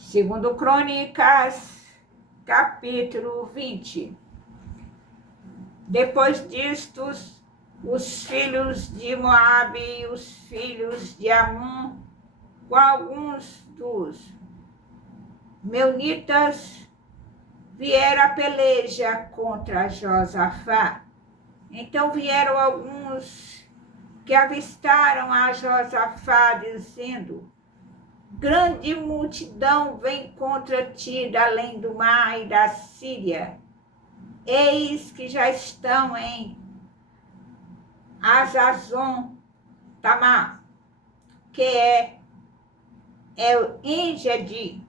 Segundo Crônicas, capítulo 20. Depois disto, os filhos de Moabe e os filhos de Amon, com alguns dos meunitas, vieram a peleja contra Josafá. Então vieram alguns que avistaram a Josafá, dizendo: grande multidão vem contra ti da além do mar e da Síria. Eis que já estão em Hazazon Tamar, que é Engedi.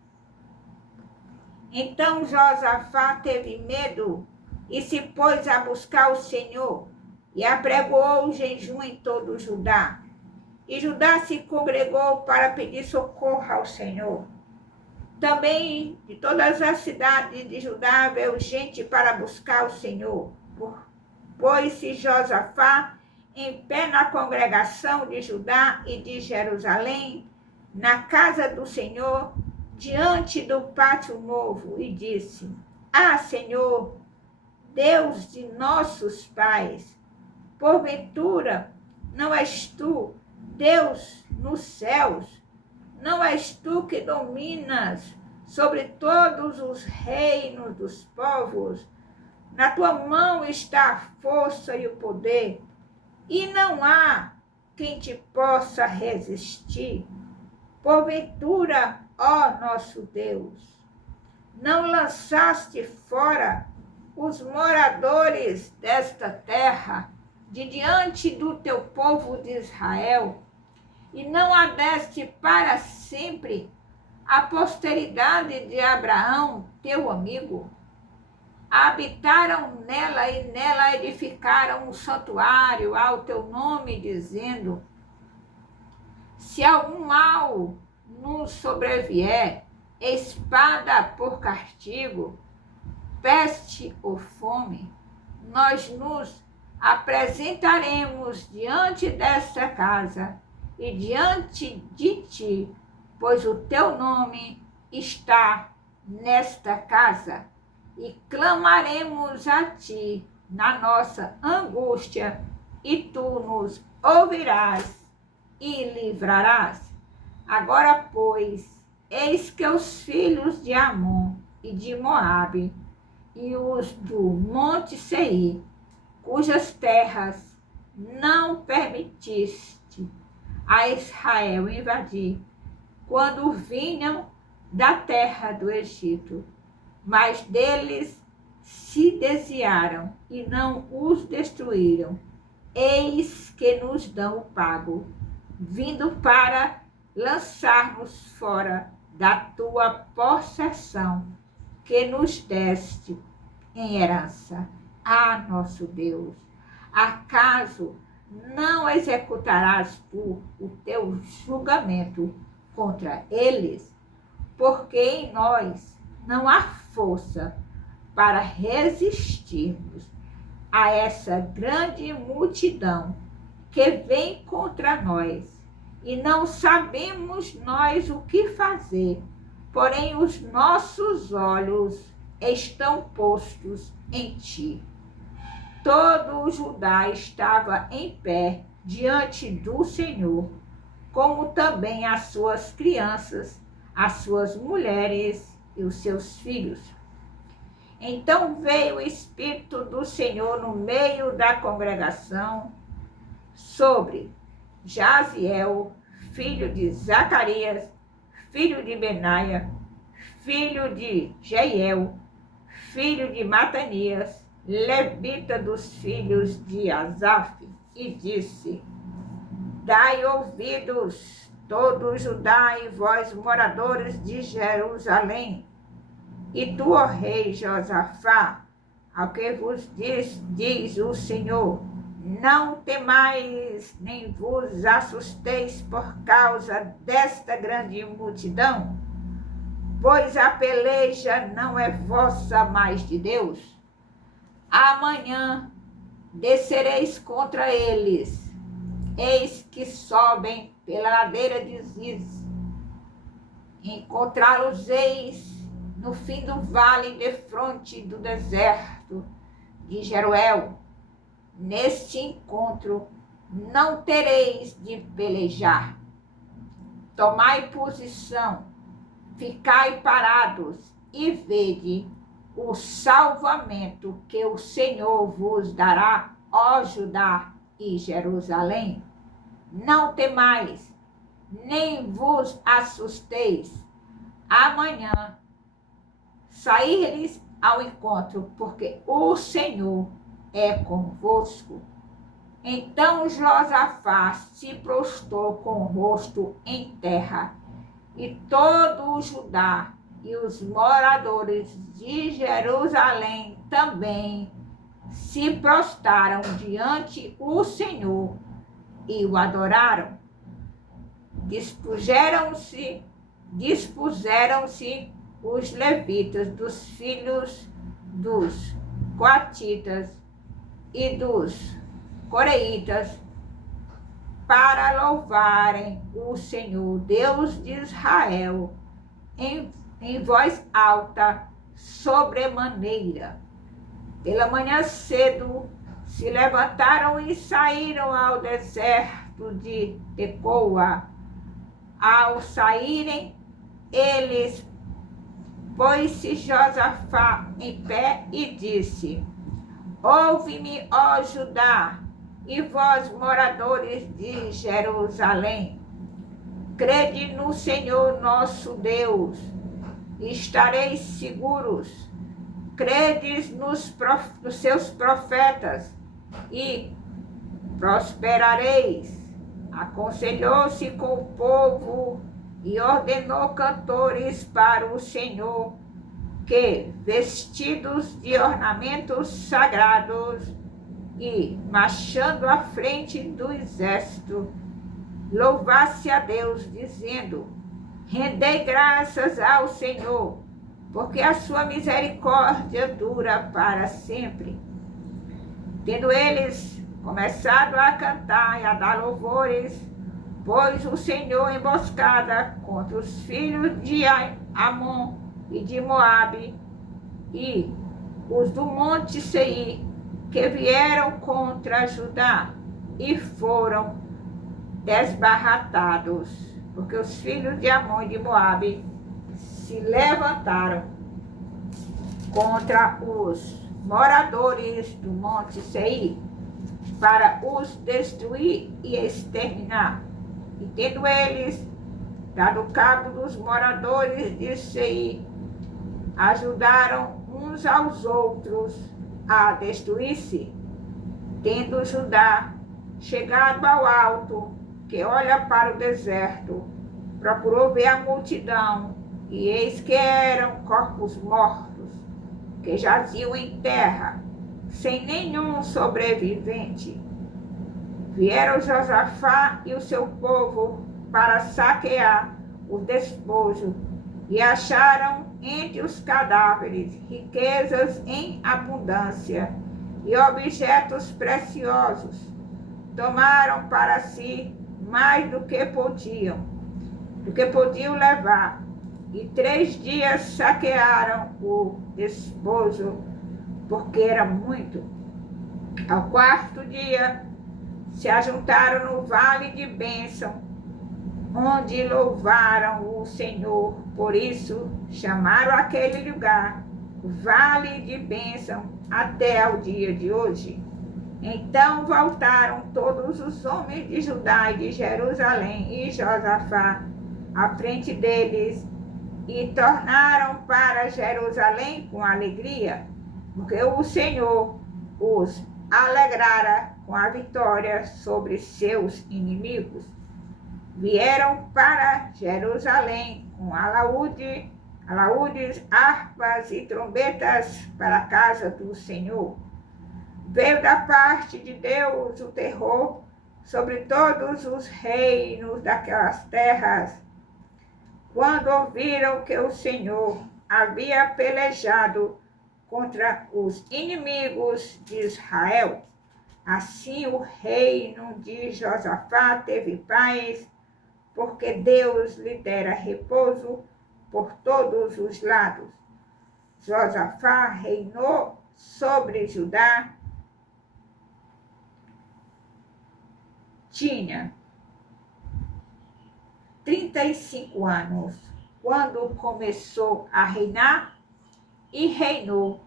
Então Josafá teve medo e se pôs a buscar o Senhor e apregoou o jejum em todo o Judá. E Judá se congregou para pedir socorro ao Senhor. Também de todas as cidades de Judá veio gente para buscar o Senhor. Pôs-se Josafá em pé na congregação de Judá e de Jerusalém, na casa do Senhor, diante do pátio novo, e disse: Ah, Senhor, Deus de nossos pais, porventura não és tu Deus nos céus? Não és tu que dominas sobre todos os reinos dos povos? Na tua mão está a força e o poder, e não há quem te possa resistir. Porventura, ó nosso Deus, não lançaste fora os moradores desta terra de diante do teu povo de Israel, e não a deste para sempre a posteridade de Abraão, teu amigo? Habitaram nela e nela edificaram um santuário ao teu nome, dizendo: se algum mal nos sobrevier, espada por castigo, peste ou fome, nós nos apresentaremos diante desta casa e diante de ti, pois o teu nome está nesta casa, e clamaremos a ti na nossa angústia, e tu nos ouvirás e livrarás. Agora, pois, eis que os filhos de Amon e de Moabe e os do Monte Seir, cujas terras não permitiste a Israel invadir, quando vinham da terra do Egito, mas deles se desviaram e não os destruíram. Eis que nos dão o pago, vindo para lançarmos fora da tua possessão, que nos deste em herança. Ah, nosso Deus, acaso não executarás tu o teu julgamento contra eles? Porque em nós não há força para resistirmos a essa grande multidão que vem contra nós, e não sabemos nós o que fazer, porém os nossos olhos estão postos em ti. Todo o Judá estava em pé diante do Senhor, como também as suas crianças, as suas mulheres e os seus filhos. Então veio o Espírito do Senhor no meio da congregação sobre Jaziel, filho de Zacarias, filho de Benaia, filho de Jeiel, filho de Matanias, levita dos filhos de Asaf, e disse: dai ouvidos, todo Judá, e vós, moradores de Jerusalém, e tu, ó rei Josafá, ao que vos diz o Senhor: não temais, nem vos assusteis por causa desta grande multidão, pois a peleja não é vossa, mas de Deus. Amanhã descereis contra eles, eis que sobem pela ladeira de Ziz, encontrá-los-eis no fim do vale defronte do deserto de Jeruel. Neste encontro não tereis de pelejar. Tomai posição, ficai parados e vede o salvamento que o Senhor vos dará, ó Judá e Jerusalém. Não temais, nem vos assusteis. Amanhã saíres ao encontro, porque o Senhor é convosco. Então Josafá se prostrou com o rosto em terra, e todo o Judá e os moradores de Jerusalém também se prostraram diante o Senhor e o adoraram. Dispuseram-se os levitas dos filhos dos coatitas e dos coreitas para louvarem o Senhor, Deus de Israel, em voz alta, sobremaneira. Pela manhã cedo se levantaram e saíram ao deserto de Tecoa. Ao saírem, eles pôs-se Josafá em pé e disse: Ouve-me, ó Judá, e vós, moradores de Jerusalém, crede no Senhor nosso Deus, e estareis seguros. Credes nos seus profetas, e prosperareis. Aconselhou-se com o povo e ordenou cantores para o Senhor, que, vestidos de ornamentos sagrados e marchando à frente do exército, louvasse a Deus, dizendo: Rendei graças ao Senhor, porque a sua misericórdia dura para sempre. Tendo eles começado a cantar e a dar louvores, pôs o Senhor emboscada contra os filhos de Amon e de Moabe, e os do monte Seir, que vieram contra Judá, e foram desbaratados, porque os filhos de Amon e de Moabe se levantaram contra os moradores do monte Seir para os destruir e exterminar. E tendo eles dado cabo dos moradores de Seir, ajudaram uns aos outros a destruir-se. Tendo Judá chegado ao alto, que olha para o deserto, procurou ver a multidão, e eis que eram corpos mortos, que jaziam em terra, sem nenhum sobrevivente. Vieram Josafá e o seu povo para saquear o despojo, e acharam entre os cadáveres riquezas em abundância e objetos preciosos. Tomaram para si mais do que podiam levar, e 3 dias saquearam o despojo, porque era muito. Ao 4º dia, se ajuntaram no vale de bênção, onde louvaram o Senhor. Por isso chamaram aquele lugar Vale de Bênção até ao dia de hoje. Então voltaram todos os homens de Judá e de Jerusalém e Josafá à frente deles, e tornaram para Jerusalém com alegria, porque o Senhor os alegrara com a vitória sobre seus inimigos. Vieram para Jerusalém com alaúdes, harpas e trombetas para a casa do Senhor. Veio da parte de Deus o terror sobre todos os reinos daquelas terras, quando ouviram que o Senhor havia pelejado contra os inimigos de Israel. Assim o reino de Josafá teve paz, porque Deus lhe dera repouso por todos os lados. Josafá reinou sobre Judá. Tinha 35 anos quando começou a reinar e reinou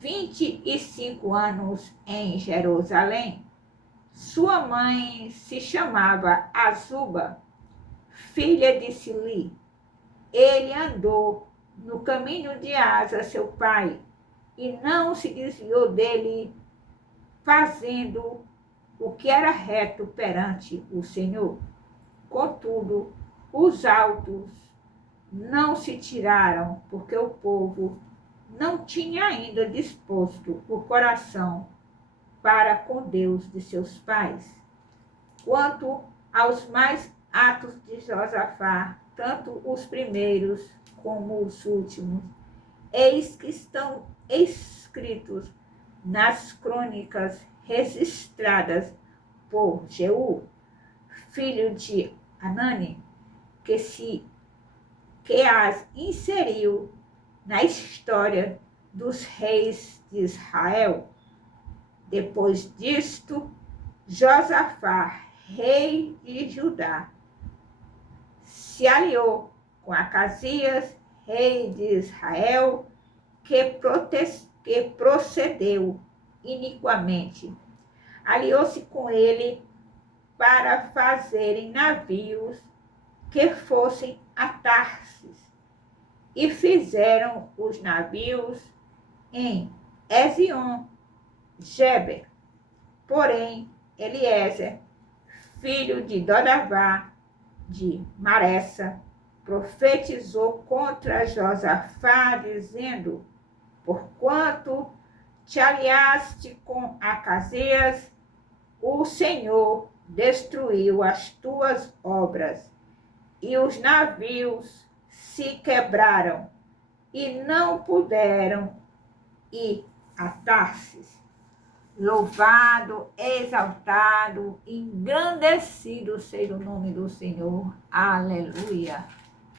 25 anos em Jerusalém. Sua mãe se chamava Azuba, filha de Sili. Ele andou no caminho de Asa, seu pai, e não se desviou dele, fazendo o que era reto perante o Senhor. Contudo, os altos não se tiraram, porque o povo não tinha ainda disposto o coração para com Deus de seus pais. Quanto aos mais atos de Josafá, tanto os primeiros como os últimos, eis que estão escritos nas crônicas registradas por Jeú, filho de Anani, que as inseriu na história dos reis de Israel. Depois disto, Josafá, rei de Judá, se aliou com Acasias, rei de Israel, que procedeu iniquamente. Aliou-se com ele para fazerem navios que fossem a Tarsis, e fizeram os navios em Ezion-Geber. Porém, Eliezer, filho de Dodavá, de Maressa, profetizou contra Josafá, dizendo: porquanto te aliaste com Acasias, o Senhor destruiu as tuas obras, e os navios se quebraram, e não puderam ir a Tarsis. Louvado, exaltado, engrandecido seja o nome do Senhor. Aleluia.